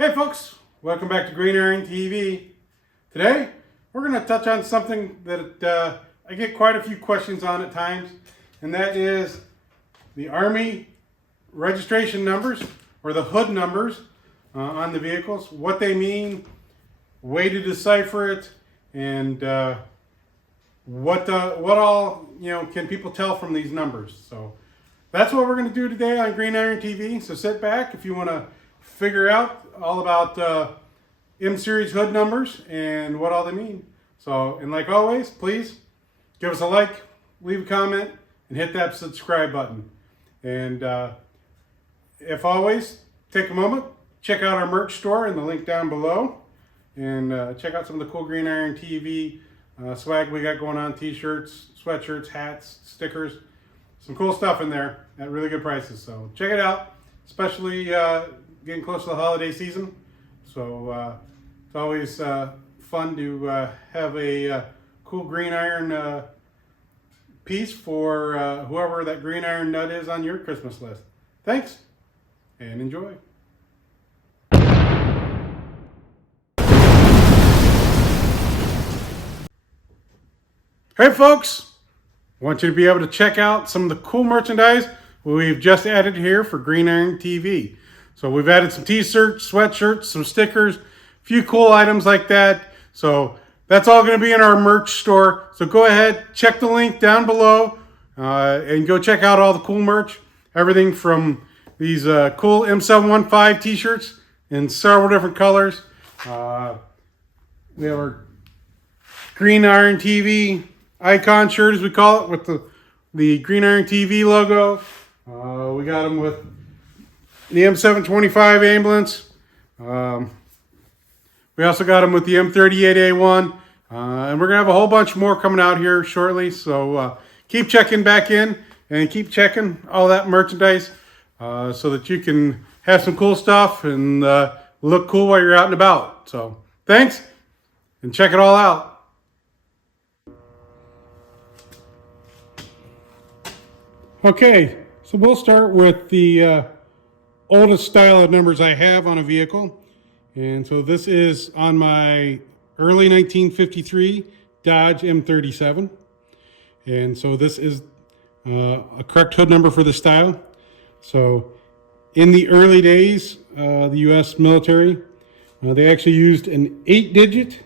Hey folks, welcome back to Green Iron TV. Today, we're going to touch on something that I get quite a few questions on at times, and that is the Army registration numbers, or the hood numbers on the vehicles, what they mean, way to decipher it, and what all can people tell from these numbers. So that's what we're going to do today on Green Iron TV. So sit back if you want to figure out all about M-Series hood numbers and what all they mean. So, and like always, please give us a like, leave a comment, and hit that subscribe button. And if always, take a moment, check out our merch store in the link down below, and check out some of the cool Green Iron TV swag we got going on, t-shirts, sweatshirts, hats, stickers, some cool stuff in there at really good prices. So check it out, especially getting close to the holiday season. So it's always fun to have a cool green iron piece for whoever that green iron nut is on your Christmas list. Thanks, and enjoy. Hey folks, I want you to be able to check out some of the cool merchandise we've just added here for Green Iron TV. So we've added some t-shirts, sweatshirts, some stickers, a few cool items like that. So that's all going to be in our merch store. So go ahead, check the link down below, and go check out all the cool merch. Everything from these cool M715 t-shirts in several different colors. We have our Green Iron TV icon shirt, as we call it, with the Green Iron TV logo. We got them with the M725 ambulance. We also got them with the M38A1. And we're going to have a whole bunch more coming out here shortly. So keep checking back in and keep checking all that merchandise so that you can have some cool stuff and look cool while you're out and about. So thanks, and check it all out. Okay, so we'll start with the oldest style of numbers I have on a vehicle. And so this is on my early 1953 Dodge M37. And so this is a correct hood number for the style. So in the early days, the U.S. military, they actually used an 8-digit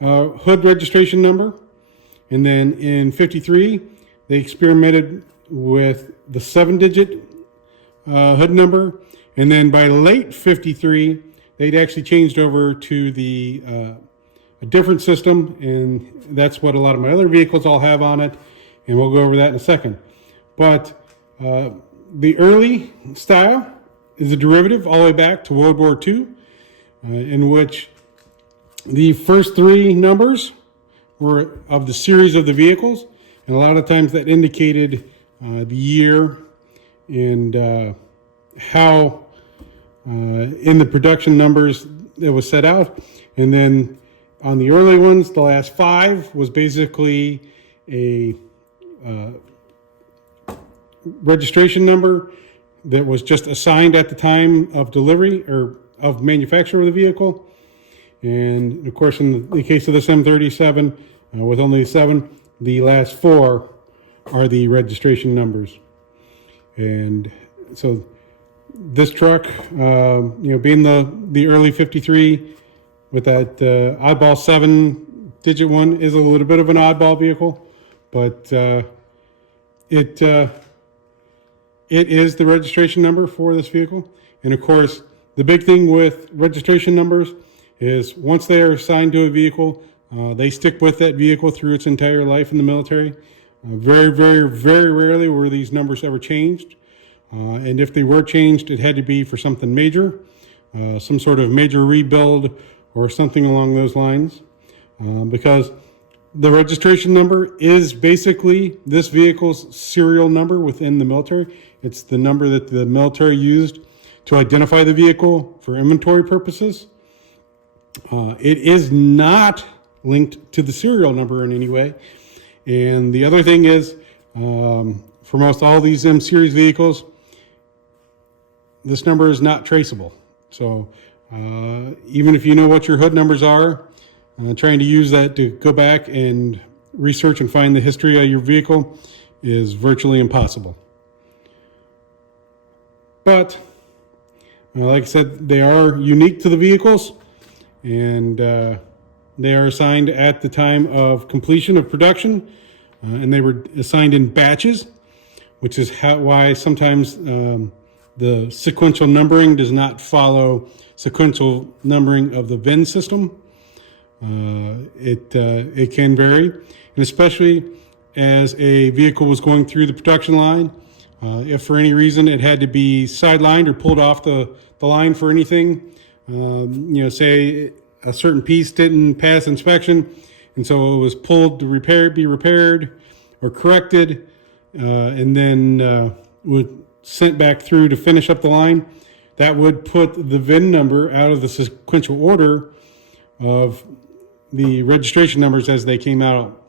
hood registration number. And then in 53, they experimented with the 7-digit hood number. And then by late 53, they'd actually changed over to a different system. And that's what a lot of my other vehicles all have on it. And we'll go over that in a second. But the early style is a derivative all the way back to World War II, in which the first three numbers were of the series of the vehicles, and a lot of times that indicated the year and how in the production numbers it was set out. And then on the early ones, the last 5 was basically a registration number that was just assigned at the time of delivery or of manufacture of the vehicle. And of course, in the case of this M37, with only 7, the last 4 are the registration numbers. And so this truck, being the early 53 with that oddball 7-digit one, is a little bit of an oddball vehicle, but it is the registration number for this vehicle. And of course, the big thing with registration numbers is once they are assigned to a vehicle, they stick with that vehicle through its entire life in the military. Very, very, very rarely were these numbers ever changed. And if they were changed, it had to be for something major, some sort of major rebuild or something along those lines. Because the registration number is basically this vehicle's serial number within the military. It's the number that the military used to identify the vehicle for inventory purposes. It is not linked to the serial number in any way. And the other thing is, For most all these M series vehicles, this number is not traceable. So even if you know what your hood numbers are, trying to use that to go back and research and find the history of your vehicle is virtually impossible. But like I said, they are unique to the vehicles, and they are assigned at the time of completion of production, and they were assigned in batches, which is why sometimes the sequential numbering does not follow sequential numbering of the VIN system. It can vary, and especially as a vehicle was going through the production line, if for any reason it had to be sidelined or pulled off the line for anything, say a certain piece didn't pass inspection, and so it was pulled to be repaired or corrected, and then sent back through to finish up the line, that would put the VIN number out of the sequential order of the registration numbers as they came out.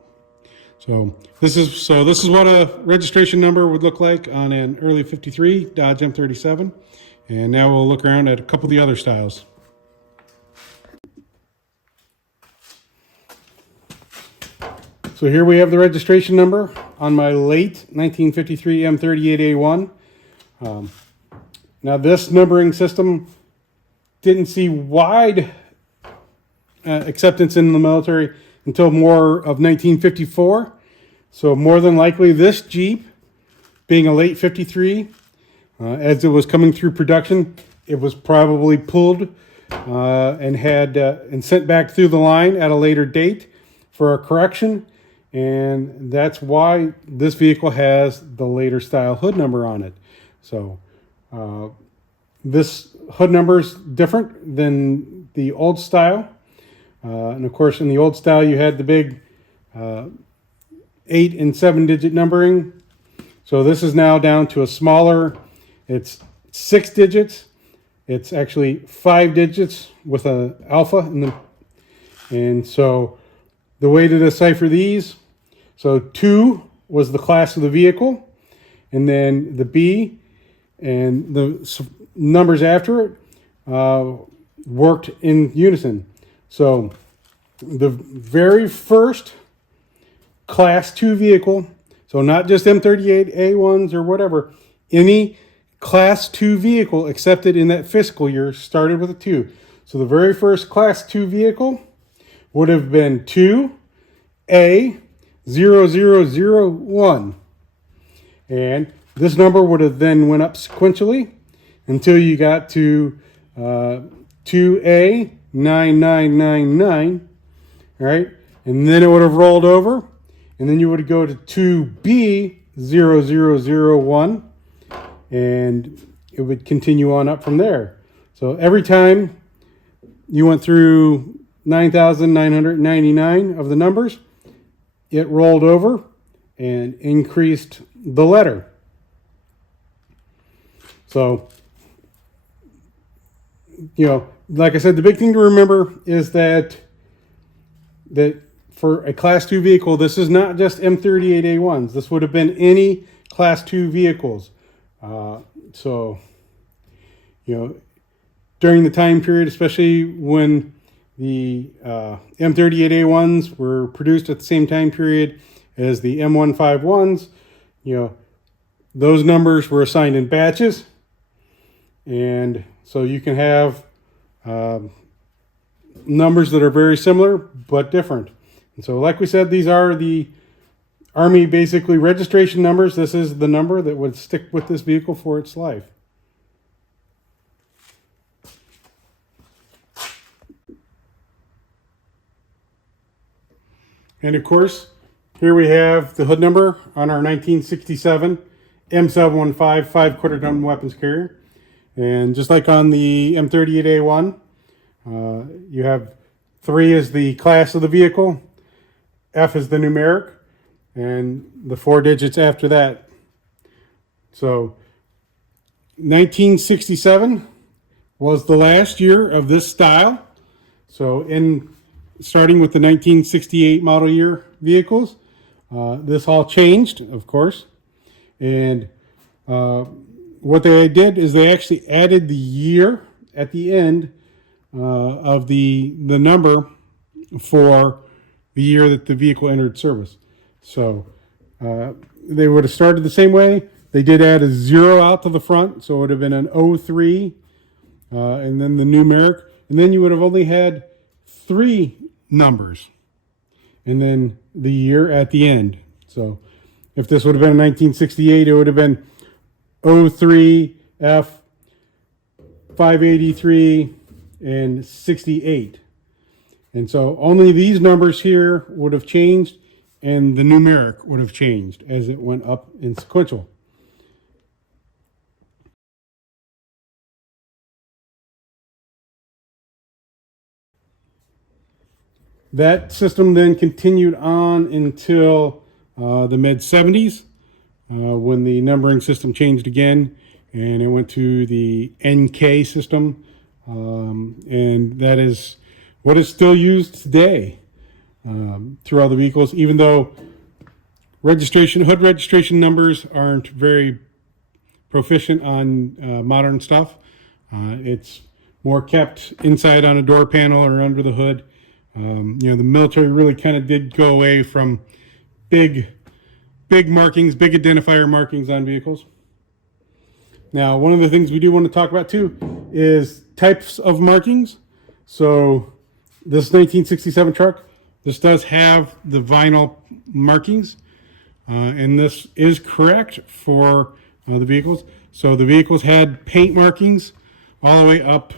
So this is what a registration number would look like on an early 53 Dodge M37. And now we'll look around at a couple of the other styles. So here we have the registration number on my late 1953 M38A1. Now this numbering system didn't see wide acceptance in the military until more of 1954. So more than likely this Jeep, being a late 53, as it was coming through production, it was probably pulled and sent back through the line at a later date for a correction. And that's why this vehicle has the later style hood number on it. So this hood number is different than the old style. And of course, in the old style, you had the big 8 and 7 digit numbering. So this is now down to a smaller, it's 6 digits. It's actually 5 digits with an alpha in them. And so the way to decipher these, so 2 was the class of the vehicle, and then the B and the numbers after it worked in unison. So the very first class 2 vehicle, so not just M38A1s or whatever, any class 2 vehicle accepted in that fiscal year started with a 2. So the very first class 2 vehicle would have been 2A0001. And this number would have then went up sequentially until you got to 2A9999, all right? And then it would have rolled over, and then you would go to 2B0001, and it would continue on up from there. So every time you went through 9,999 of the numbers, it rolled over and increased the letter. So, like I said, the big thing to remember is that for a Class 2 vehicle, this is not just M38A1s. This would have been any Class 2 vehicles. During the time period, especially when the M38A1s were produced at the same time period as the M151s, those numbers were assigned in batches. And so you can have numbers that are very similar but different. And so like we said, these are the Army basically registration numbers. This is the number that would stick with this vehicle for its life. And of course, here we have the hood number on our 1967 M715 5/4 ton weapons carrier. And just like on the M38A1, you have 3 as the class of the vehicle, F is the numeric, and the 4 digits after that. So 1967 was the last year of this style. So starting with the 1968 model year vehicles, This all changed, of course, and what they did is they actually added the year at the end of the number for the year that the vehicle entered service. So they would have started the same way. They did add a 0 out to the front, so it would have been an 03, and then the numeric, and then you would have only had 3 numbers, and then the year at the end. So if this would have been 1968, it would have been 03F 583 and 68. And so only these numbers here would have changed, and the numeric would have changed as it went up in sequential. That system then continued on until the mid-70s when the numbering system changed again, and it went to the NK system, and that is what is still used today through all the vehicles, even though hood registration numbers aren't very proficient on modern stuff. It's more kept inside on a door panel or under the hood. The military really kind of did go away from big markings, big identifier markings on vehicles. Now, one of the things we do want to talk about too is types of markings. So this 1967 truck, this does have the vinyl markings, and this is correct for the vehicles. So the vehicles had paint markings all the way up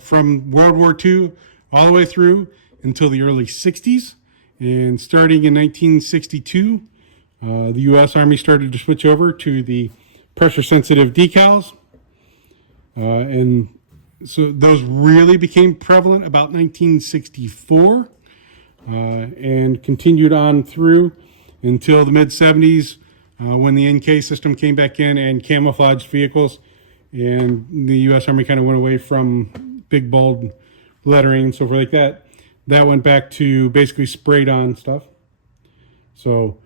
from World War II all the way through until the early 60s. And starting in 1962, the U.S. Army started to switch over to the pressure-sensitive decals. And so those really became prevalent about 1964 and continued on through until the mid-70s when the NK system came back in and camouflaged vehicles. And the U.S. Army kind of went away from big, bold lettering and so forth like that. That went back to basically sprayed on stuff. So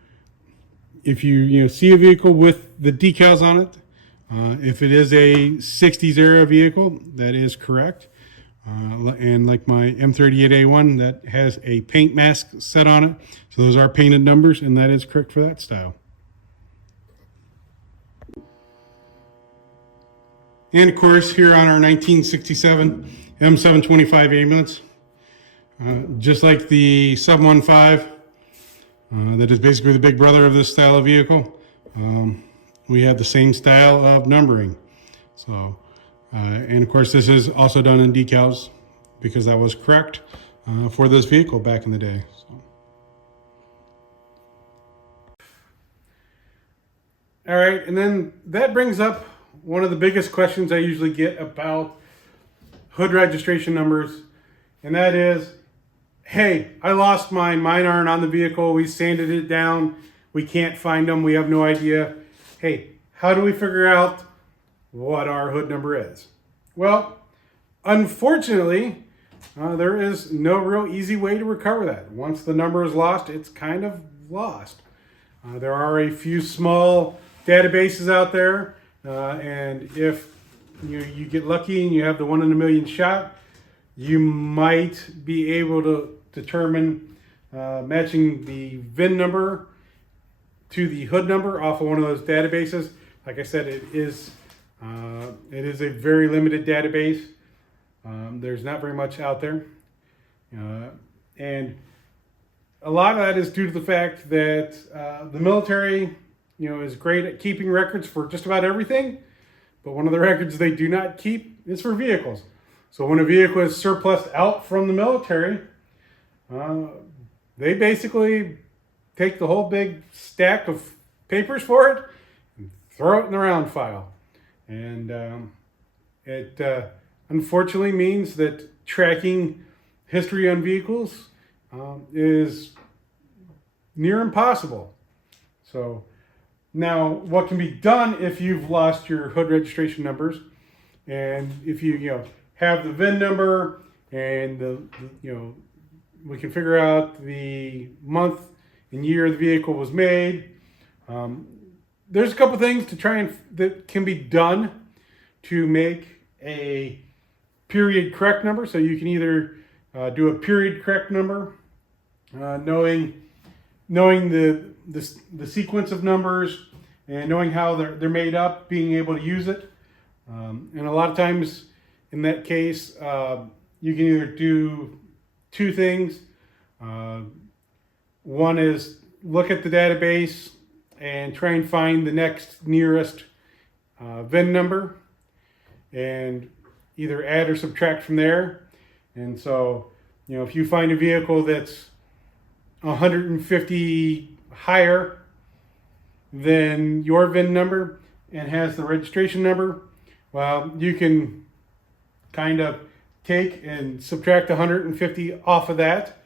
if you see a vehicle with the decals on it, if it is a 60s era vehicle, that is correct. And like my M38A1, that has a paint mask set on it. So those are painted numbers, and that is correct for that style. And of course, here on our 1967 M725 ambulance, just like the Sub 15, that is basically the big brother of this style of vehicle, we have the same style of numbering. So, and of course, this is also done in decals because that was correct for this vehicle back in the day. So. All right, and then that brings up one of the biggest questions I usually get about hood registration numbers, and that is, hey, I lost mine. Mine aren't on the vehicle. We sanded it down. We can't find them. We have no idea. Hey, how do we figure out what our hood number is? Well, unfortunately, there is no real easy way to recover that. Once the number is lost, it's kind of lost. There are a few small databases out there, and if you get lucky and you have the 1 in a million shot, you might be able to determine matching the VIN number to the hood number off of one of those databases. Like I said, it is a very limited database. There's not very much out there, and a lot of that is due to the fact that the military, is great at keeping records for just about everything, but one of the records they do not keep is for vehicles. So when a vehicle is surplus out from the military, they basically take the whole big stack of papers for it and throw it in the round file. And it unfortunately means that tracking history on vehicles is near impossible. So now what can be done if you've lost your hood registration numbers, and if you have the VIN number and we can figure out the month and year the vehicle was made. There's a couple things to try and that can be done to make a period correct number. So you can either do a period correct number, knowing the sequence of numbers and knowing how they're made up, being able to use it. And a lot of times in that case, you can either do two things. One is look at the database and try and find the next nearest VIN number and either add or subtract from there. And so, if you find a vehicle that's 150 higher than your VIN number and has the registration number, well, you can kind of take and subtract 150 off of that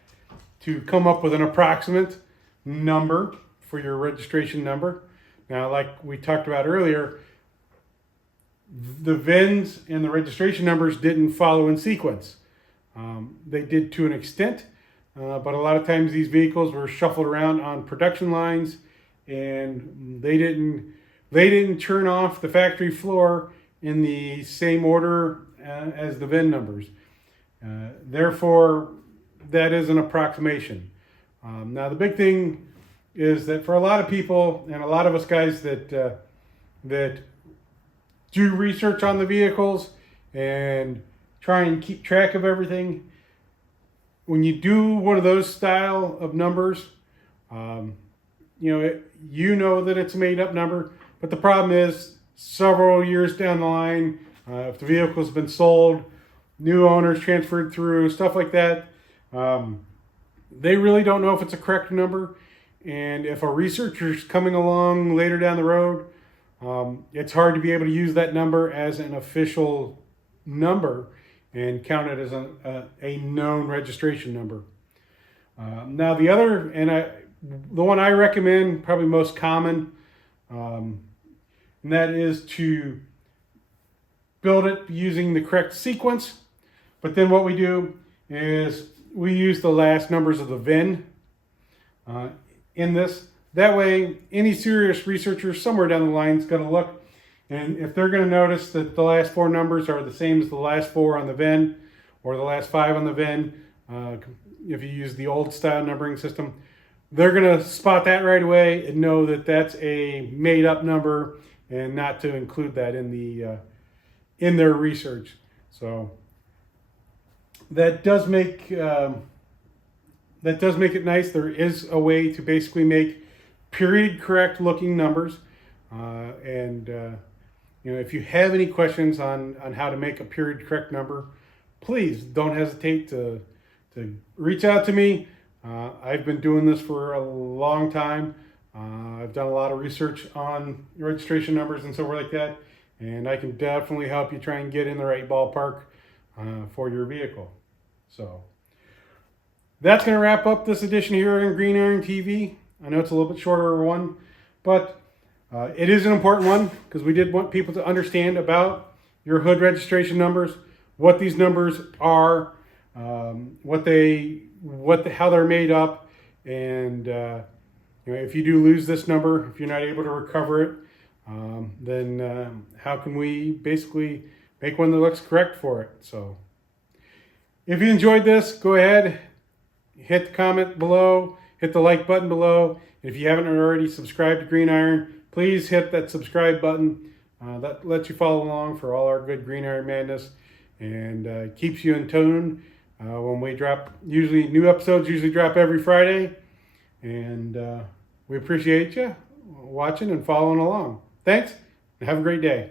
to come up with an approximate number for your registration number. Now, like we talked about earlier, the VINs and the registration numbers didn't follow in sequence. They did to an extent, but a lot of times these vehicles were shuffled around on production lines, and they didn't turn off the factory floor in the same order as the VIN numbers. Therefore, that is an approximation. Now, the big thing is that for a lot of people and a lot of us guys that do research on the vehicles and try and keep track of everything, when you do one of those style of numbers, you know that it's a made up number, but the problem is several years down the line, if the vehicle's been sold, new owners transferred through, stuff like that, they really don't know if it's a correct number. And if a researcher's coming along later down the road, it's hard to be able to use that number as an official number and count it as a known registration number. Now the other, the one I recommend, probably most common, and that is to build it using the correct sequence. But then what we do is we use the last numbers of the VIN in this. That way, any serious researcher somewhere down the line is going to look, and if they're going to notice that the last four numbers are the same as the last four on the VIN or the last five on the VIN, if you use the old style numbering system, they're going to spot that right away and know that that's a made up number and not to include that in their research. So that does make it nice. There is a way to basically make period correct looking numbers, if you have any questions on how to make a period correct number, please don't hesitate to reach out to me. I've been doing this for a long time. I've done a lot of research on registration numbers and so forth like that, and I can definitely help you try and get in the right ballpark for your vehicle. So that's going to wrap up this edition here on Green Iron TV. I know it's a little bit shorter one, but it is an important one because we did want people to understand about your hood registration numbers, what these numbers are, how they're made up, and if you do lose this number, if you're not able to recover it, then how can we basically make one that looks correct for it? So if you enjoyed this, go ahead, hit the comment below, hit the like button below. And if you haven't already subscribed to Green Iron, please hit that subscribe button. That lets you follow along for all our good Green Iron madness and keeps you in tune when we drop. New episodes usually drop every Friday. And we appreciate you watching and following along. Thanks, and have a great day.